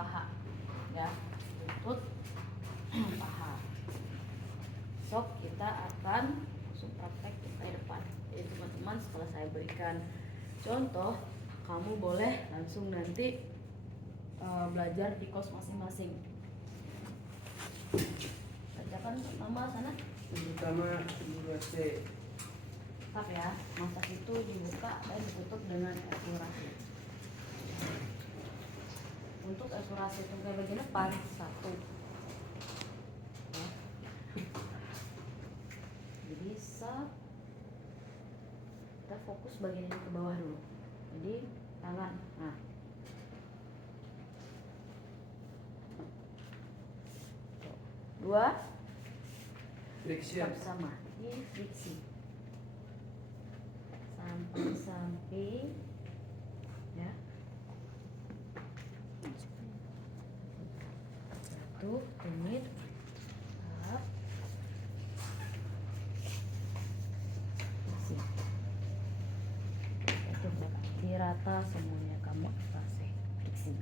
paha, ya, lutut, paha. Besok kita akan langsung praktek tupai depan. Jadi teman-teman, setelah saya berikan contoh, kamu boleh langsung nanti belajar di kos masing-masing. Kerjakan pertama sana. Pertama IUC. Tetap ya, masak itu dibuka dan ditutup dengan eksplorasi. Untuk eksplorasi tungkai bagian depan 1. Ya. Jadi kita fokus bagian ini ke bawah dulu. Jadi tangan, nah. Dua, Friction. tetap sama, ini friksi. Samping-samping, ya. Satu, tumit, up, friksi. Itu dirata semuanya kamu atasi, friksi.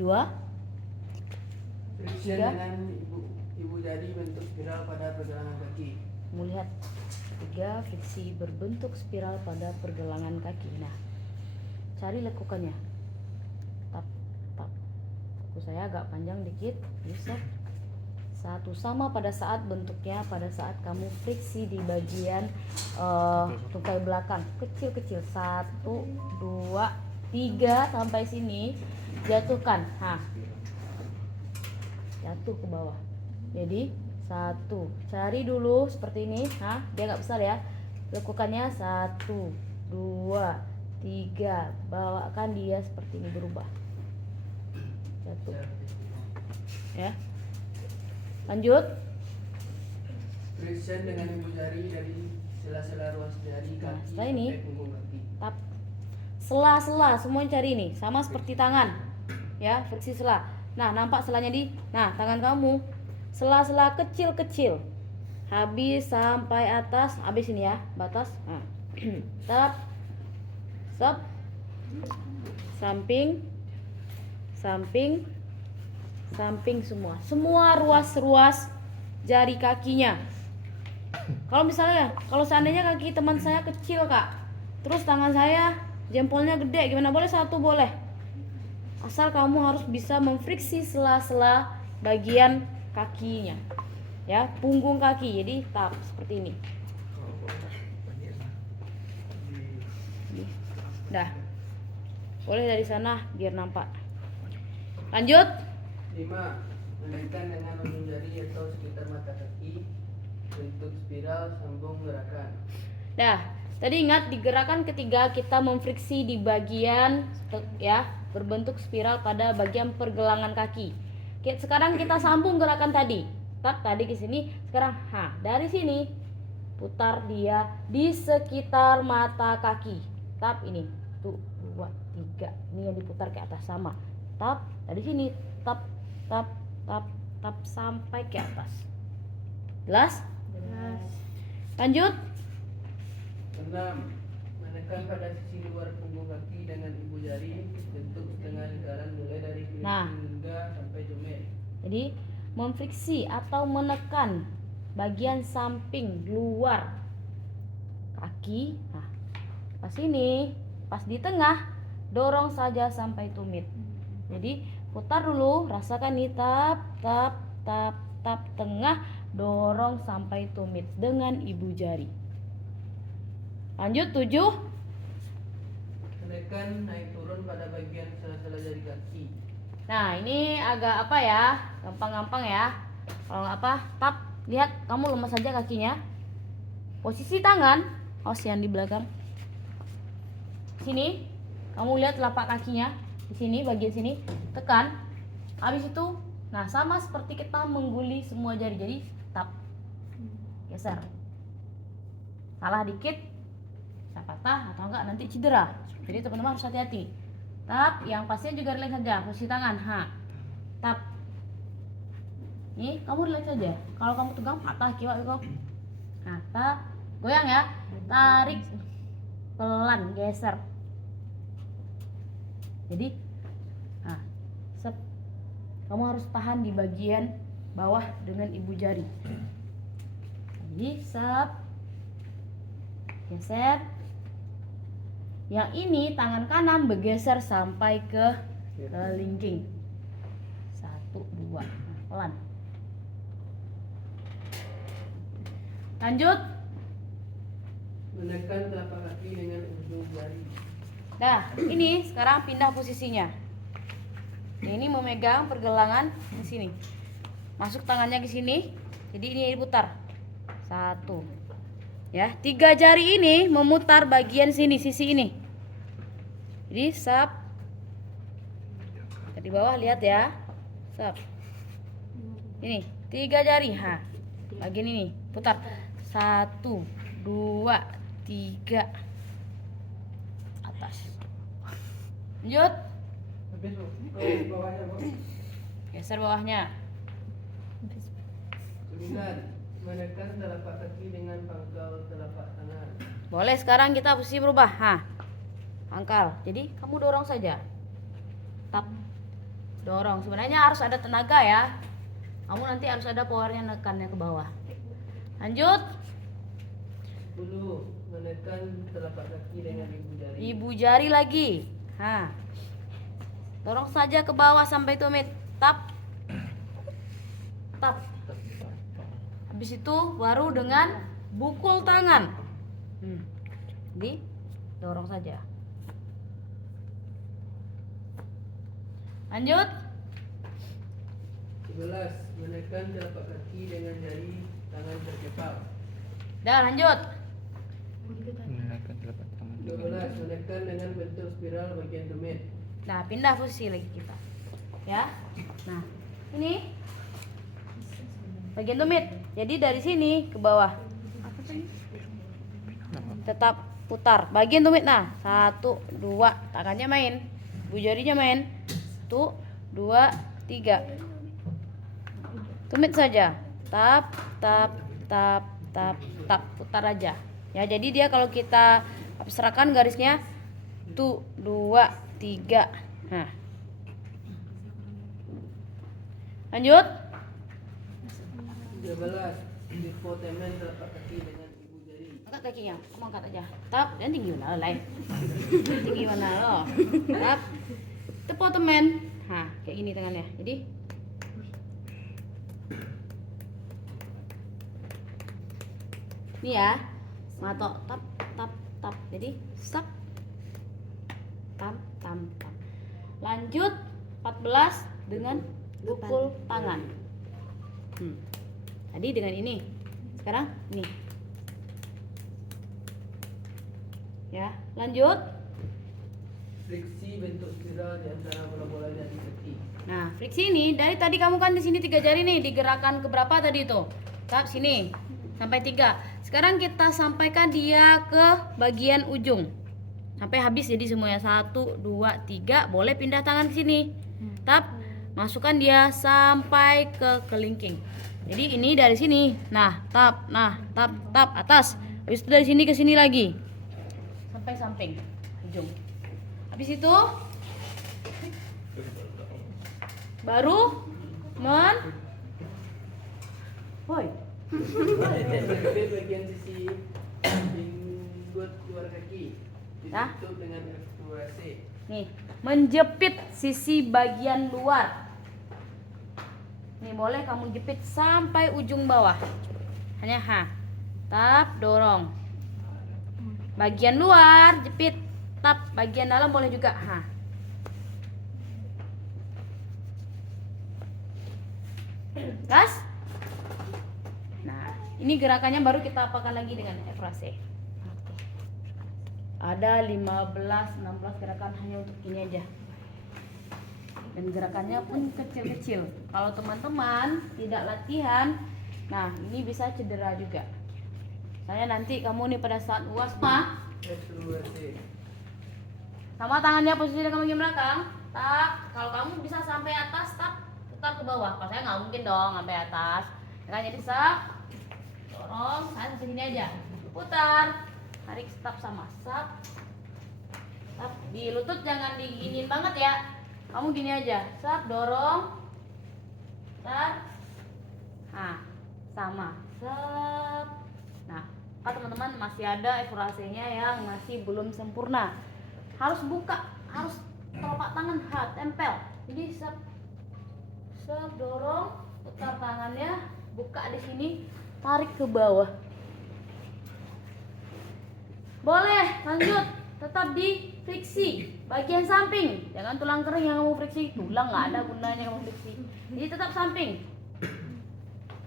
Dua, Friction Tiga. dengan ibu jari bentuk spiral pada pergelangan kaki. kamu lihat. 3, friksi berbentuk spiral pada pergelangan kaki. Nah, cari lekukannya. Tap, tap. Kuku saya agak panjang dikit. Bisa. 1 sama pada saat bentuknya, pada saat kamu friksi di bagian tungkai belakang. Kecil-kecil. 1, 2, 3 sampai sini. Jatuhkan. Nah, jatuh ke bawah. Jadi 1, cari dulu seperti ini. Nah, dia nggak besar ya. Lekukannya 1, 2, 3. Bawakan dia seperti ini, berubah. Jatuh. Ya. Lanjut. Friction dengan ibu jari dari sela-sela ruas jari Nah, kaki setelah ini, sampai punggung kaki. tap. Sela-sela semuanya cari ini, sama seperti tangan. Ya, friksi sela. Nah, nampak selanya di tangan kamu. Sela-sela kecil-kecil. Habis sampai atas, habis ini ya, batas. Nah. Tap. Stop. Samping. Samping. Samping semua. Semua ruas-ruas jari kakinya. Kalau seandainya kaki teman saya kecil, Kak. Terus tangan saya jempolnya gede, gimana? Boleh 1 boleh. Asal kamu harus bisa memfriksi sela-sela bagian kakinya, ya, punggung kaki. Jadi tap seperti ini. Dah, boleh dari sana biar nampak. Lanjut. 5. Menekan dengan ujung jari atau sekitar mata kaki bentuk spiral sambung gerakan. Dah, tadi ingat di gerakan ketiga kita memfriksi di bagian ya, berbentuk spiral pada bagian pergelangan kaki. Sekarang kita sambung gerakan tadi. Tap tadi ke sini, sekarang dari sini putar dia di sekitar mata kaki. Tap ini. 1, 2, 3. Ini yang diputar ke atas sama. Tap dari sini, tap tap tap tap sampai ke atas. Jelas? Jelas. Lanjut. 6. Menekan pada sisi luar punggung kaki dengan ibu jari bentuk setengah lingkaran mulai dari kulit hingga sampai jomel. Jadi memfriksi atau menekan bagian samping luar kaki. Nah, pas ini, pas di tengah, dorong saja sampai tumit. Jadi putar dulu, rasakan nih, tap tap tap tap tengah, dorong sampai tumit dengan ibu jari. Lanjut 7. Menekan naik turun pada bagian sela-sela jari kaki. Nah, ini agak apa ya? Gampang-gampang ya. Kalau nggak apa, tap, lihat kamu lemas saja kakinya. Posisi tangan, yang di belakang. Sini, kamu lihat telapak kakinya. Di sini, bagian sini, tekan. Habis itu, nah sama seperti kita mengguli semua jari. Jadi, tap, geser. Salah dikit, bisa patah atau enggak nanti cedera. Jadi teman-teman harus hati-hati. Tap, yang pastinya juga relax saja. Posisi tangan, tap. Nih, kamu relax saja. Kalau kamu tegang, patah kiwak kok. Nah, tap, goyang ya. Tarik, pelan, geser. Jadi, sep, kamu harus tahan di bagian bawah dengan ibu jari. Jadi sep, geser. Yang ini tangan kanan bergeser sampai ke kelingking. 1, 2, pelan. Lanjut. Menekan telapak kaki dengan ujung jari. Nah, ini sekarang pindah posisinya. Ini memegang pergelangan di sini. Masuk tangannya ke sini. Jadi ini diputar. 1. Ya, 3 jari ini memutar bagian sini, sisi ini. Jadi sap. Di bawah lihat ya. Sap. Ini 3 jari. Ha. Bagian ini putar. 1, 2, 3. Atas. Lanjut. Habis Bu. Bawahnya Bu. Geser bawahnya. 9. Menekan telapak kaki dengan pangkal telapak tangan. Boleh, sekarang kita posisi berubah. Pangkal. Jadi kamu dorong saja. Tap. Dorong. Sebenarnya harus ada tenaga ya. Kamu nanti harus ada powernya nekannya ke bawah. Lanjut. 10. Menekan telapak kaki dengan ibu jari. Ibu jari lagi. Dorong saja ke bawah sampai tumit. Tap. Tap. Habis itu baru dengan bukul tangan. Jadi dorong saja. Lanjut. 11. Menekan telapak kaki dengan jari tangan terkepal. Dah, lanjut. Menekan telapak tangan. 12. Menekan dengan bentuk spiral bagian tumit. Nah, pindah posisi lagi kita. Ya. Nah, ini bagian tumit. Jadi dari sini ke bawah. Tetap putar. Bagian tumit. Nah, 1, 2, tangannya main. Bu jarinya main. 1, 2, 3. Tumit saja. Tap, tap, tap, tap, tap. Putar aja. Ya, jadi dia kalau kita abstrakkan garisnya 1, 2, 3. Nah. Lanjut. 13. Dipotemen telapak kaki dengan ibu jari. Angkat kakinya, kamu angkat aja. Tap, dan tinggi mana lo, lain. Tinggi mana lo? Tap. Tepuk temen. Kayak gini tangannya. Jadi ini ya. Matok tap, tap, tap. Jadi stop. Tam, tam, tam. Lanjut 14 dengan pukul tangan. Tadi dengan ini. Sekarang ini. Ya, lanjut. Friksi bentuk spiral di antara bola-bola jari kaki. Nah, friksi ini dari tadi kamu kan di sini 3 jari nih, digerakkan ke berapa tadi itu? Tap sini sampai 3. Sekarang kita sampaikan dia ke bagian ujung. Sampai habis jadi semuanya 1, 2, 3. Boleh pindah tangan ke sini. Tap, masukkan dia sampai ke kelingking. Jadi ini dari sini. Nah, tap, tap atas. Habis itu dari sini ke sini lagi. Sampai samping ujung. Habis itu baru Woi. Bagian sisi pinggul luar kaki ditutup dengan eksplorasi. Nih, menjepit sisi bagian luar. Nih, boleh kamu jepit sampai ujung bawah. Hanya tap, dorong. Bagian luar jepit, tap. Bagian dalam boleh juga. Gas. Nah, ini gerakannya baru kita apakan lagi dengan frase. Ada 15-16 gerakan hanya untuk ini aja. Dan gerakannya pun kecil-kecil. Kalau teman-teman tidak latihan, nah ini bisa cedera juga. Saya nanti kamu nih pada saat UAS Eksplorasi. sama tangannya posisi kamu di belakang. Tak, kalau kamu bisa sampai atas, tak putar ke bawah. Kalau saya nggak mungkin dong sampai atas. Ya kan, jadi dorong, saya segini aja. Putar, tarik stop sama stop. Di lutut jangan diginin banget ya. Kamu gini aja, dorong, Bentar. Nah, sama. Sep. Nah, kan teman-teman masih ada evaluasinya yang masih belum sempurna. Harus buka, harus telapak tangan tempel. Jadi sep, dorong, putar tangannya, buka di sini, tarik ke bawah. Boleh, lanjut. Tetap di friksi bagian samping. Jangan tulang kering yang kamu friksi. Tulang nggak ada gunanya kamu friksi. Jadi tetap samping.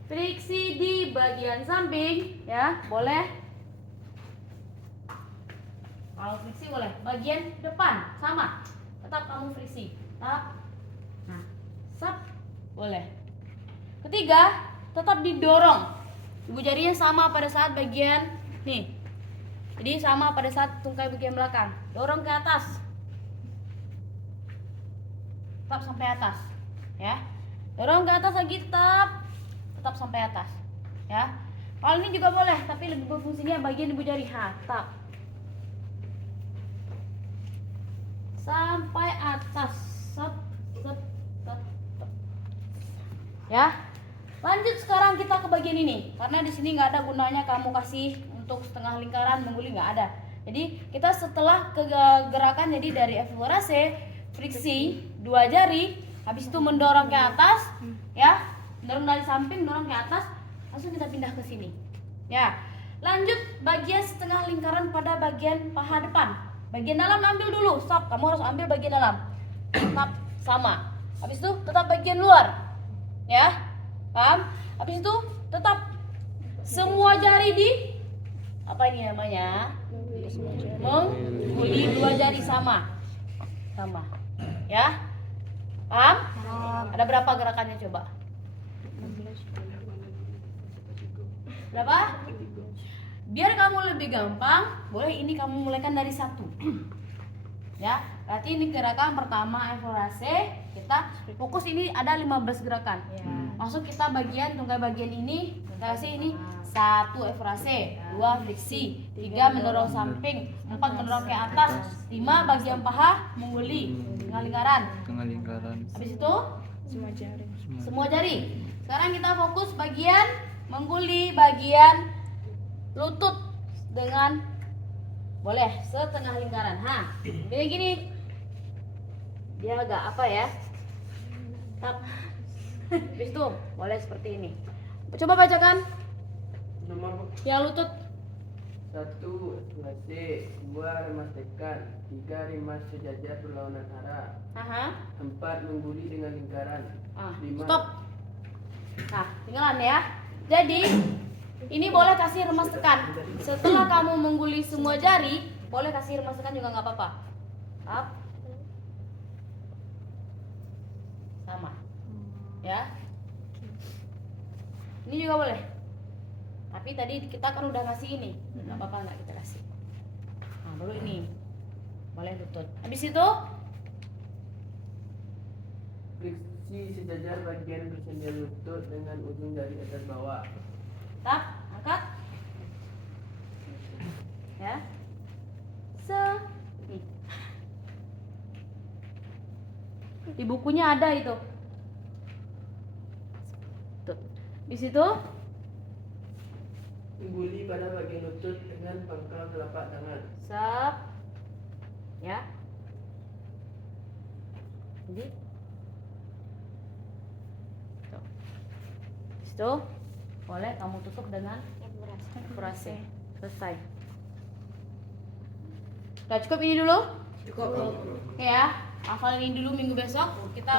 Friksi di bagian samping, ya, boleh. Kalau friksi boleh. Bagian depan sama. Tetap kamu friksi. Tetap. Nah, sep, boleh. Ketiga, tetap didorong. Ibu jarinya sama pada saat bagian nih. Jadi sama pada saat tungkai bagian belakang. Dorong ke atas. Tetap sampai atas, ya. Dorong ke atas lagi, tetap sampai atas, ya. Kalau ini juga boleh, tapi lebih berfungsinya bagian ibu jari. Tetap sampai atas. Sep, sep, sep, sep. Ya. Lanjut sekarang kita ke bagian ini. Karena di sini nggak ada gunanya kamu kasih untuk setengah lingkaran mengguli, nggak ada. Jadi kita setelah ke gerakan, jadi dari evaluasi, friksi, dua jari, habis itu mendorong ke atas, ya, mendorong dari samping, mendorong ke atas, langsung kita pindah ke sini, ya. Lanjut bagian setengah lingkaran pada bagian paha depan. Bagian dalam ambil dulu, stop. Kamu harus ambil bagian dalam, tetap sama. Habis itu tetap bagian luar, ya, paham? Habis itu tetap semua jari di apa ini namanya? Mengguli dua jari sama, ya, paham? Ada berapa gerakannya coba? Berapa? Biar kamu lebih gampang, boleh ini kamu mulaikan dari 1. Ya, berarti ini gerakan pertama evaluasi. Kita fokus ini ada 15 gerakan. Masuk kita bagian tungkai bagian ini, kita kasih ini 1 evaluasi, 2 friksi, 3 mendorong samping, 4 mendorong ke atas, 5 bagian paha mengguli tengah lingkaran. Habis itu semua jari. Sekarang kita fokus bagian mengguli bagian lutut dengan boleh setengah lingkaran. Kayak gini. Dia agak apa ya? Tap. Habis itu boleh seperti ini. Coba bacakan. Nomor Yang lutut. 1 evaluasi, 2 remas tekan, 3 remas sejajar berlawanan arah, 4 mengguli dengan lingkaran, 5 Stop. Nah, tinggalan ya. Jadi ini boleh kasih remas tekan. Setelah kamu mengguli semua jari, boleh kasih remas tekan juga nggak apa-apa. Up. Sama. Ya. Ini juga boleh. Tapi tadi kita kan udah kasih ini, nggak apa-apa nggak kita kasih. Nah, baru ini boleh lutut. Habis itu friksi sejajar bagian bersendian lutut dengan ujung jari atas bawah. tap, angkat, ya. Nih. Di bukunya ada itu. Tuh. Di situ Mengguli pada bagian lutut dengan pangkal telapak tangan. sep, ya. Jadi tuh. Di situ boleh kamu tutup dengan evaluasi. Selesai. Udah cukup ini dulu? Cukup. Ya, hafal ini dulu, minggu besok kita